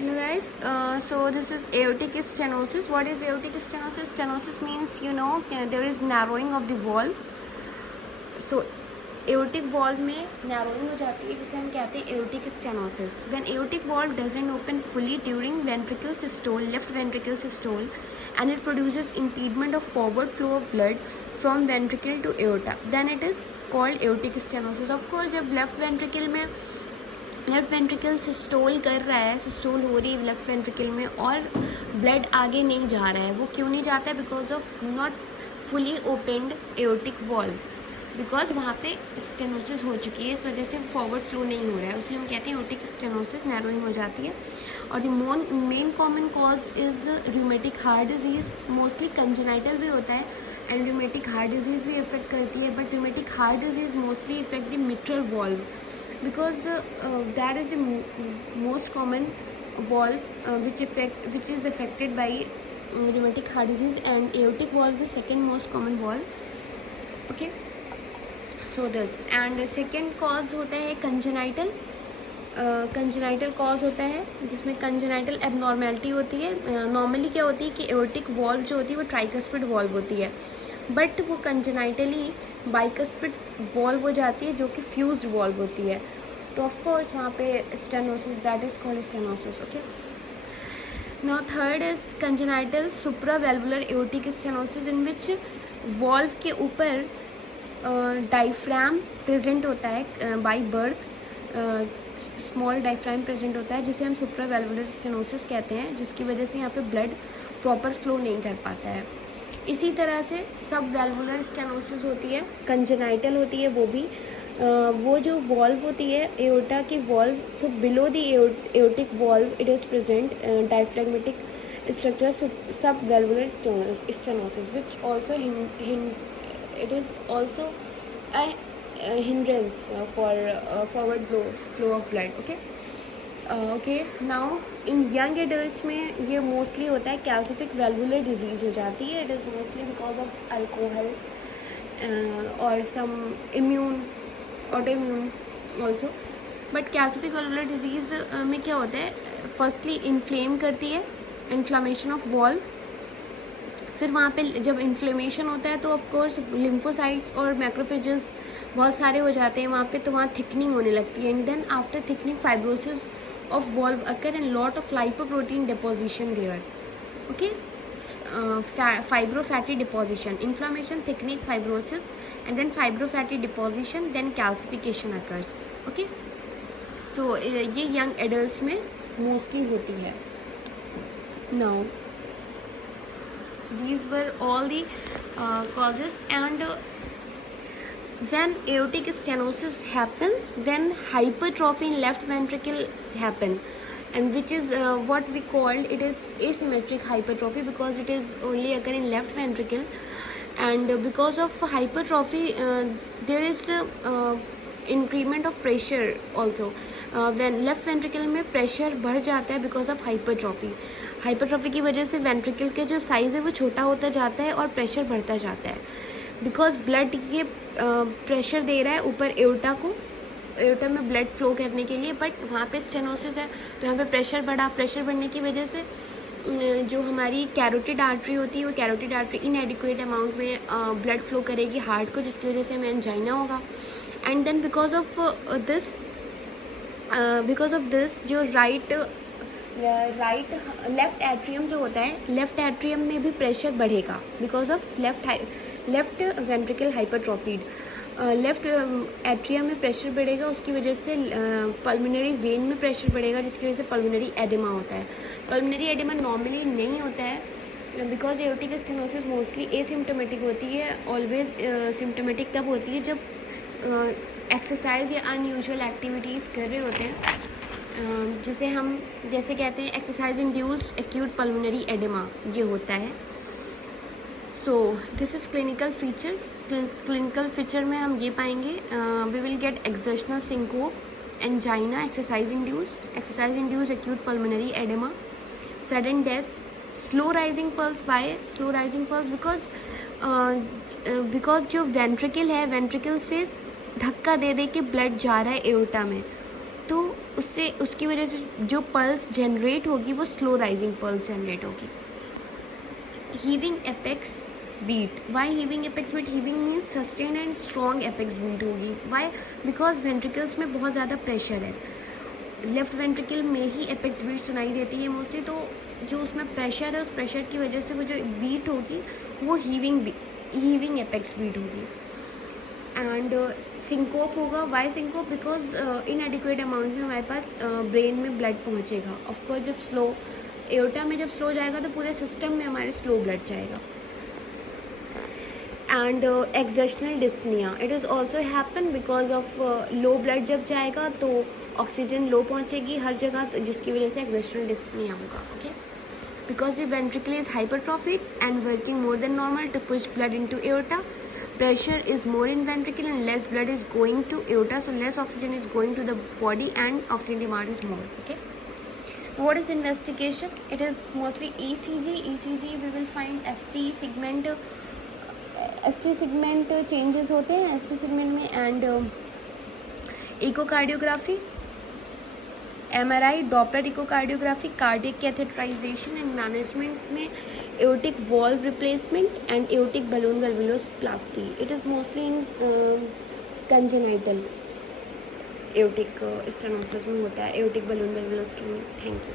Hello guys, so this is aortic stenosis. What is aortic stenosis? Stenosis means there is narrowing of the valve. So aortic valve में narrowing हो जाती है जिसे हम कहते हैं aortic stenosis. When aortic valve doesn't open fully during ventricle systole, left ventricle systole, and it produces impediment of forward flow of blood from ventricle to aorta, then it is called aortic stenosis. Of course जब left ventricle में left ventricle systole कर रहा है, systole हो रही है left ventricle में और ब्लड आगे नहीं जा रहा है, वो क्यों नहीं जाता है? Because of not fully opened aortic valve, because वहाँ पे स्टेनोसिस हो चुकी है, इस वजह से फॉरवर्ड फ्लो नहीं हो रहा है, उसे हम कहते हैं एओर्टिक स्टेनोसिस, नैरोइंग हो जाती है. और the main common cause is rheumatic heart disease. Mostly congenital भी होता है एंड रूमेटिक हार्ट डिजीज़ भी इफेक्ट करती है, but rheumatic heart disease mostly effect the mitral valve because that is the most common valve which is affected by rheumatic heart disease, and aortic valve is the second most common valve. Okay, so this and second cause होता है congenital. Congenital cause होता है जिसमें congenital abnormality होती है. Normally क्या होती है कि एओर्टिक वॉल्व जो होती है वो ट्राइकस्पिड वॉल्व होती है, बट वो कंजेनाइटली बाइकस्पिड वॉल्व हो जाती है जो कि फ्यूज्ड वॉल्व होती है. तो ऑफ कोर्स वहाँ पे stenosis, that is called stenosis. Okay, now third is congenital supravalvular aortic stenosis, in which valve के ऊपर डायफ्राम प्रेजेंट होता है by birth. Small diaphragm present होता है जिसे हम सुप्रावेल्वुलर स्टेनोसिस कहते हैं, जिसकी वजह से यहाँ पे ब्लड प्रॉपर फ्लो नहीं कर पाता है. इसी तरह से सब वेल्वुलर स्टेनोसिस होती है, कंजेनाइटल होती है वो भी. वो जो वॉल्व होती है एओर्टा की वॉल्व, तो below the aortic valve it is present diaphragmatic structure sub valvular stenosis, which also it is also hindrance for forward flow of blood. Okay, now in young adults में ये mostly होता है calcific valvular disease हो जाती है. It is mostly because of alcohol और some immune auto immune also. But calcific valvular disease में क्या होता है, फर्स्टली इन्फ्लेम करती है, इन्फ्लामेशन ऑफ वॉल्व. फिर वहाँ पे जब इन्फ्लेमेशन होता है तो ऑफकोर्स लिम्फोसाइट्स और मैक्रोफेजेस बहुत सारे हो जाते हैं वहाँ पे, तो वहाँ थिकनिंग होने लगती है. And then after thickening fibrosis of valve occur and lot of lipoprotein deposition there. Okay, fibrofatty deposition, inflammation, thickening, fibrosis and then fibrofatty deposition, then calcification occurs. Okay, so ये यंग एडल्ट्स में mostly होती है. Now these were all the causes, and when aortic stenosis happens, then hypertrophy in left ventricle happen, and which is what we called it is asymmetric hypertrophy, because it is only occur in left ventricle. And because of hypertrophy there is increment of pressure also. when left ventricle में pressure बढ़ जाता है because of hypertrophy. Hypertrophy की वजह से ventricle के जो size है वो छोटा होता जाता है और प्रेशर बढ़ता जाता है, बिकॉज ब्लड ये प्रेशर दे रहा है ऊपर एओर्टा को, एओर्टा में ब्लड फ्लो करने के लिए, बट वहाँ पे स्टेनोसिस है तो यहाँ पे प्रेशर बढ़ा. प्रेशर बढ़ने की वजह से जो हमारी कैरोटिड आर्टरी होती है वो कैरोटिड आर्टरी इनएडिक्वेट अमाउंट में ब्लड फ्लो करेगी हार्ट को, जिसकी वजह से हमें एंजाइना होगा. And then because of this जो लेफ्ट एट्रियम जो होता है, लेफ्ट एट्रियम में भी प्रेशर बढ़ेगा because of left ventricle hypertrophied. Left atrium में प्रेशर बढ़ेगा, उसकी वजह से पल्मोनरी वेन में प्रेशर बढ़ेगा, जिसकी वजह से पल्मोनरी एडिमा होता है. पल्मोनरी एडिमा नॉर्मली नहीं होता है because aortic stenosis mostly asymptomatic होती है. ऑलवेज सिम्टोमेटिक तब होती है जब एक्सरसाइज या अनयूजुअल एक्टिविटीज़ कर रहे होते हैं, जिसे हम जैसे कहते हैं exercise induced acute pulmonary oedema, ये होता है. So this is clinical feature. Clinical feature में हम ये पाएंगे, we will get exertional syncope, angina, exercise induced acute pulmonary oedema, sudden death, slow rising pulse. By slow rising pulse because जो ventricle है, ventricle से धक्का दे के ब्लड जा रहा है एओर्टा में, तो उससे उसकी वजह से जो पल्स जनरेट होगी वो स्लो राइजिंग पल्स जनरेट होगी. Heaving apex beat. Why heaving apex beat? Heaving means sustain and strong apex beat होगी. वाई? बिकॉज वेंट्रिकल्स में बहुत ज़्यादा प्रेशर है. लेफ्ट वेंट्रिकल में ही एपेक्स बीट सुनाई देती है मोस्टली, तो जो उसमें प्रेशर है उस प्रेशर की वजह से वो जो बीट होगी वो हीविंग एपेक्स बीट होगी. एंड सिंकोप होगा. Why syncope? Because inadequate amount में हमारे पास ब्रेन में ब्लड पहुंचेगा. ऑफकोर्स जब स्लो एओर्टा में जब स्लो जाएगा तो पूरे सिस्टम में हमारे स्लो ब्लड जाएगा. And exertional dyspnoea. It is also happen because of low blood जब जाएगा तो ऑक्सीजन लो पहुंचेगी हर जगह, तो जिसकी वजह से एक्सर्शनल डिस्पनिया होगा. Okay, because the ventricle is hypertrophied and working more than normal to push blood into aorta. Pressure is more in ventricle and less blood is going to aorta, so less oxygen is going to the body and oxygen demand is more. Okay, what is investigation? It is mostly ECG. ECG we will find ST segment changes होते हैं ST segment में, and echocardiography, MRI, Doppler echocardiography, cardiac catheterisation and management में aortic valve replacement and aortic balloon valvuloplasty. It is mostly in congenital aortic stenosis में होता है, aortic balloon valvulostomy. Thank you.